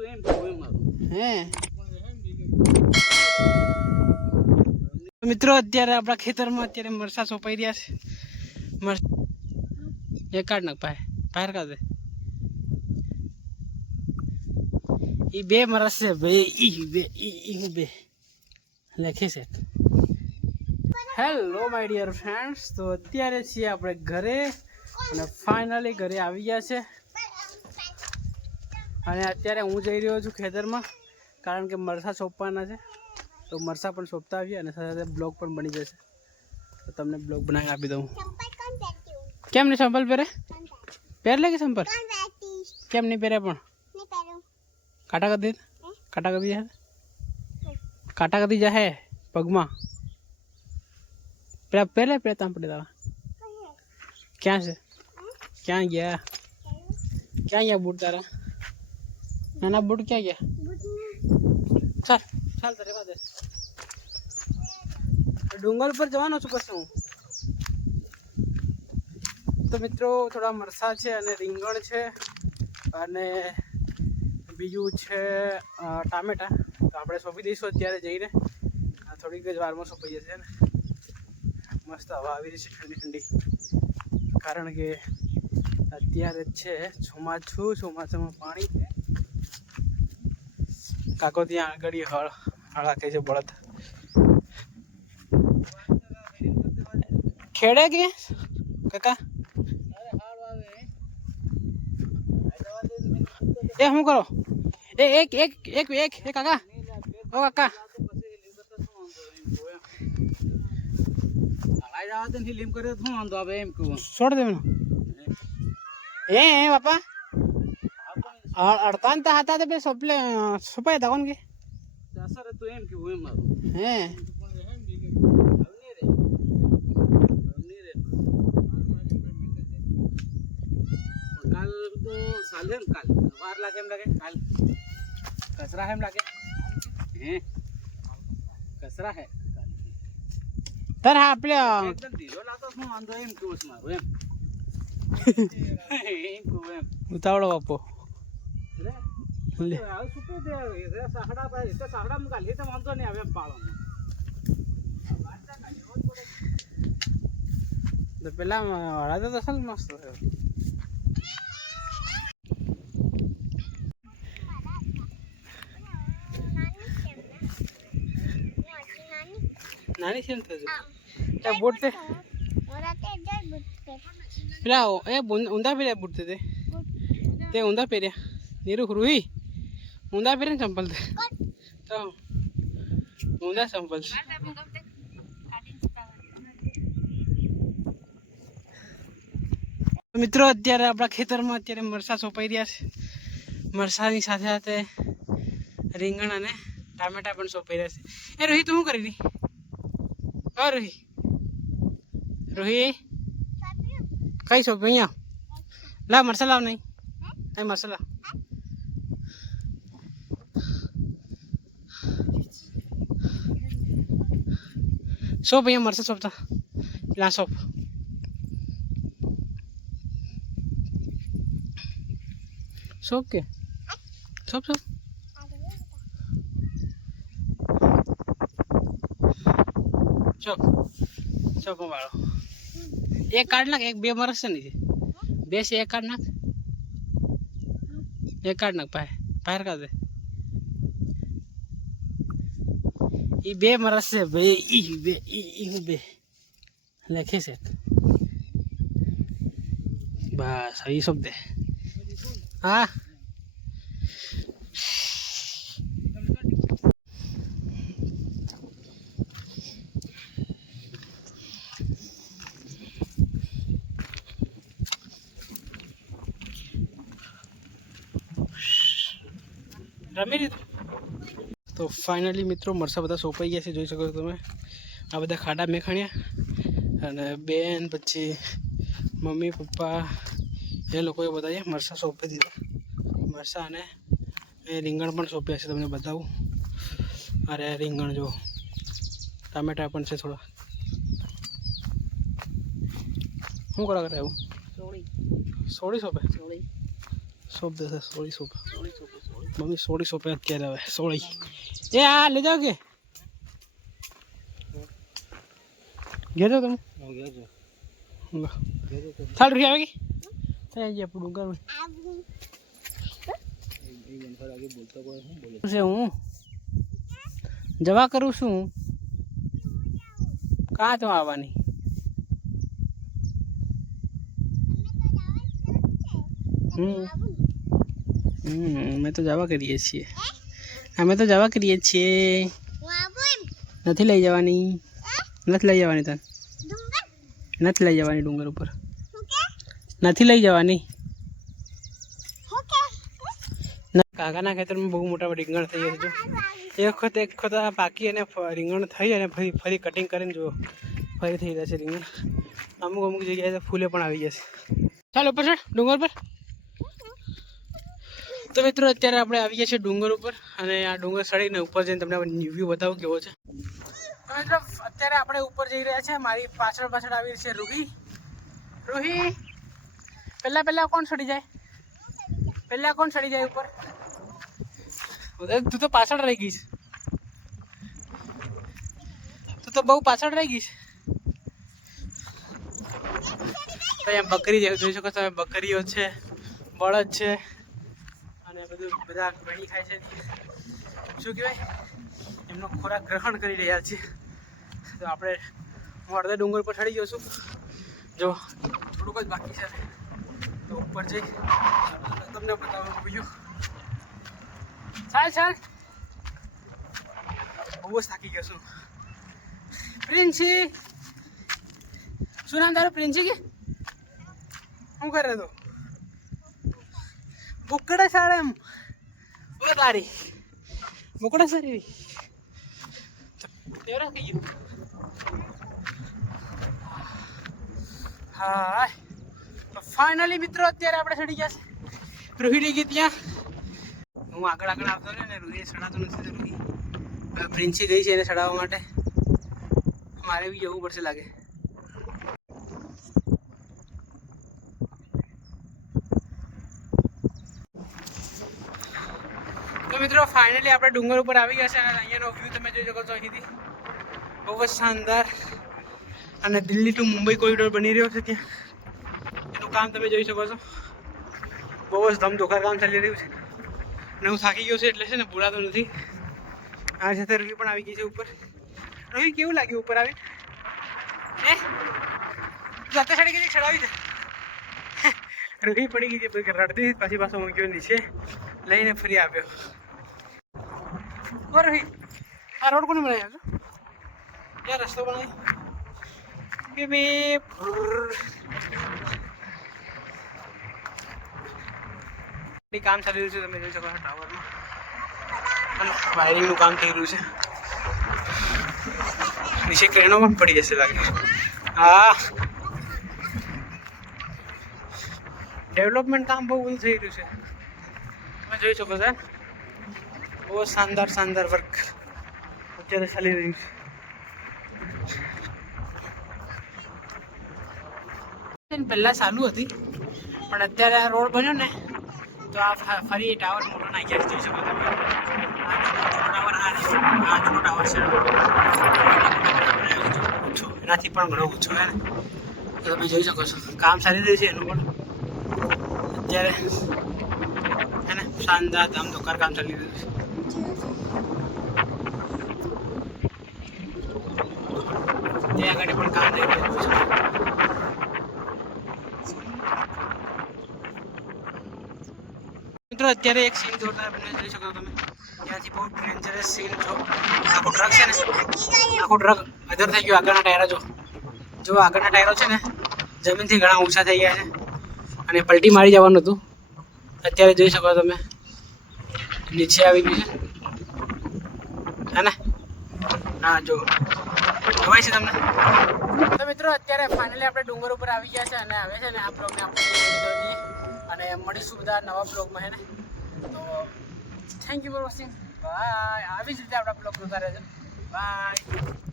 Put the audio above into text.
હે મિત્રો અત્યારે આપણા ખેતરમાં અત્યારે મરસા સોંપાઈ રહ્યા છે એક કાઢ નાખ બહાર કાઢે એ બે મરસ છે ભાઈ ઈ બે લખે છે હેલો માય ડિયર ફ્રેન્ડ્સ તો અત્યારે છીએ આપણે ઘરે અને ફાઇનલી ઘરે આવી ગયા છે અને અત્યારે હું જઈ રહ્યો છું ખેતરમાં કારણ કે મરસા સોંપવાના છે તો મરસા પણ સોંપતા આવીએ અને સાથે સાથે બ્લોગ પણ બની જશે તો તમને બ્લોગ બનાવી આપી દઉં કેમ નહીં સંપલ પહેરે પહેરલે કે સંપલ કેમ નહીં પહેરે પણ કાટા કરી જા હે પગમાં પેલા પહેલે પહેરતા પડે તારા ક્યાં છે ક્યાં ગયા બૂટ તારા નાના બૂટ ક્યાં ગયા ચાલ તારે વાત ડુંગર પર જવાનો છું પછી હું તો મિત્રો થોડા મરસા છે અને રીંગણ છે અને બીજું છે ટામેટા તો આપણે સોંપી દઈશું અત્યારે જઈને થોડીક જ વારમાં સોંપાઈ જશે ને મસ્ત હવા આવી રહી છે ઠંડી ઠંડી કારણ કે અત્યારે છે ચોમાસામાં પાણી કાકો ત્યાં આગળ હળ હાકે છે બળદ ખેડે કે કાકા એ શું કરો એક કાકા ઓ કાકા છોડ દે એ બાપા અડતા હતા તો પેલા સોપાયા હતા કોણ કે હે કાલ તો ચાલે ને કાલ વાર લાગે એમ લાગે કાલ કચરા એમ લાગે હે કચરા હે તાર હા આપણે એકદમ ધીરો લાતો શું વાંધો એમ કેવું છે મારું એમ ઉતાવળો બાપો પેલા હળા તો અસલ મસ્ત નાની છે ને બોટ પેલા એ ઊંધા પહેર્યા બુટ તે ઊંધા પહેર્યા નીરું રૂહી ઊંધા પહેરે ને ચંપલ તો ઊંધા ચંપલ મિત્રો અત્યારે આપણા ખેતરમાં અત્યારે મરસા સોંપાઈ રહ્યા છે મરસાની સાથે સાથે રીંગણ અને ટામેટા પણ સોંપાઈ રહ્યા છે એ રોહી તું શું કરી રહી હા રોહી કઈ સોંપ અહીંયા લાવ મરસા લાવ નહીં મરસા સોપ અહીંયા મરસા સોપતા પેલા સોપ કે સોપ વાળો એક કાઢ નાખ એક બે મરસ છે ને બે છે એક કાઢ નાખ બહાર કાઢ દે એ બે મરસ છે ભાઈ ઈ બે લખે છે બસ એ શબ્દ હા રમી લીધું તો ફાઇનલી મિત્રો મરસા બધા સોંપાઈ ગયા છે જોઈ શકો છો તમે આ બધા ખાડા મેખાણ્યા અને બેન પછી મમ્મી પપ્પા એ લોકોએ બધા મરસા સોંપી દીધા મરસા અને એ રીંગણ પણ સોંપ્યા છે તમને બતાવું અરે રીંગણ જો ટામેટા પણ છે થોડા શું કરા કરે એવું સોળી સોંપે સોપ દેશે સોળી સોપ મમ્મી સોળી સોંપે અત્યારે હવે સોળી એ આ લઈ જાઓ કે ગયા છો તમે ચાલ રૂહી આવે કે થઈ જાય આપણું ડુંગર હું જવા કરું છું કાં તો આવવાની અમે તો જવા કરીએ છીએ નથી લઈ જવાની તને નથી લઈ જવાની ડુંગર ઉપર નથી લઈ જવાની કાકાના ખેતરમાં બહુ મોટા રીંગણ થઈ ગયા છે એક વખત પાકી અને રીંગણ થઈ અને ફરી કટિંગ કરીને જો ફરી થઈ જશે રીંગણ અમુક જગ્યાએ ફૂલે પણ આવી જશે ચાલો ઉપર છે ડુંગર પર તો મિત્રો અત્યારે આપણે આવી ગયા છીએ ડુંગર ઉપર અને આ ડુંગર ચડીને ઉપર જઈને તમને વ્યૂ બતાવું કેવો છે મિત્રો અત્યારે આપણે ઉપર જઈ રહ્યા છે મારી પાછળ આવી છે રૂહી પહેલા કોણ ચડી જાય ઉપર તું તો પાછળ રહી ગઈશ તું તો બહુ પાછળ રહી ગઈશ તો અહીંયા બકરી જોઈ શકો તમે બકરીઓ છે બળદ છે અને બધા ઘણી ખાય છે શું કહેવાય એમનો ખોરાક ગ્રહણ કરી રહ્યા છે તો આપણે હું અડધા ડુંગર પર ચડી ગયો છું જો થોડુંક જ બાકી છે તો ઉપર જઈ તમને બતાવવાનું બીજું ચાલ બહુ જ થાકી ગયો છું પ્રિન્સી શું નામ તારું પ્રિન્સી કે શું કરે તો બુકડા સાડે એમ તારી બુકડા સારી તેવરા કહી ગયું હા તો ફાઇનલી મિત્રો અત્યારે આપણે ચડી ગયા છે રૂહી લઈ ગઈ ત્યાં હું આગળ આવતો રહ્યો ને રૂહીએ ચડાતો નથી તો રૂહી પ્રિન્સી ગઈ છે એને ચડાવવા માટે મારે બી જવું પડશે લાગે તો મિત્રો ફાઇનલી આપણે ડુંગર ઉપર આવી ગયા છે અને અહીંયાનો વ્યૂ તમે જોઈ શકો છો અહીંથી બહુ જ શાનદાર અને દિલ્હી ટુ મુંબઈ કોરિડોર બની રહ્યો છે ત્યાં એનું કામ તમે જોઈ શકો છો બહુ જ ધમધોકાર કામ ચાલી રહ્યું છે અને હું થાકી ગયો છું એટલે છે ને બોલાતો નથી આ સાથે રૂહી પણ આવી ગઈ છે ઉપર રૂહી કેવું લાગ્યું ઉપર આવી જાતે ચડી ગઈ ચડાવી દે રૂહી પડી ગઈ હતી રડતી પછી પાછો મૂક્યો નીચે લઈને ફરી આવ્યો રૂહી આ રોડ કોને બનાવ્યો છો ક્યાં રસ્તો બનાવ્યો કે કામ ચાલી રહ્યું છે તમે જોઈ શકો છો ટાવરમાં અને વાયરિંગનું કામ થઈ રહ્યું છે નીચે ક્રેનો પણ પડી જશે લાગે હા ડેવલપમેન્ટ કામ બહુ બધું થઈ રહ્યું છે તમે જોઈ શકો છો બહુ શાનદાર વર્ક અત્યારે ચાલી રહ્યું છે પહેલાં ચાલુ હતી પણ અત્યારે આ રોડ બન્યો ને તો આ ફરી ટાવર મોટો નાખી ગયા જોઈ શકો તમે આ જૂનો ટાવર છે ઓછો એનાથી પણ ઘણો ઓછો હે ને તમે જોઈ શકો છો કામ ચાલી રહ્યું છે એનું પણ અત્યારે હે ને શાનદાર ધમધોકાર કામ ચાલી રહ્યું છે ત્યાં આગળ પણ કામ થઈ રહ્યું છે મિત્રો અત્યારે એક સીન જોરદાર બને જોઈ શકો તમે ત્યાંથી બહુ ડેન્જરસ સીન જો આખો ટ્રક છે ને આખો ટ્રક અધર થઈ ગયો આગળના ટાયરો જો આગળના ટાયરો છે ને જમીનથી ઘણા ઊંચા થઈ ગયા છે અને પલટી મારી જવાનું હતું અત્યારે જોઈ શકો તમે નીચે આવી ગયું છે હે ને હા જો જોવાય છે તમને તો મિત્રો અત્યારે ફાઇનલી આપણે ડુંગર ઉપર આવી ગયા છે અને હવે છે ને આ બ્લોગને આપણે અને મળીશું બધા નવા બ્લોગમાં હે ને તો thank you for watching bye આવી જ રીતે આપણા બ્લોગ જોતા રહેજો બાય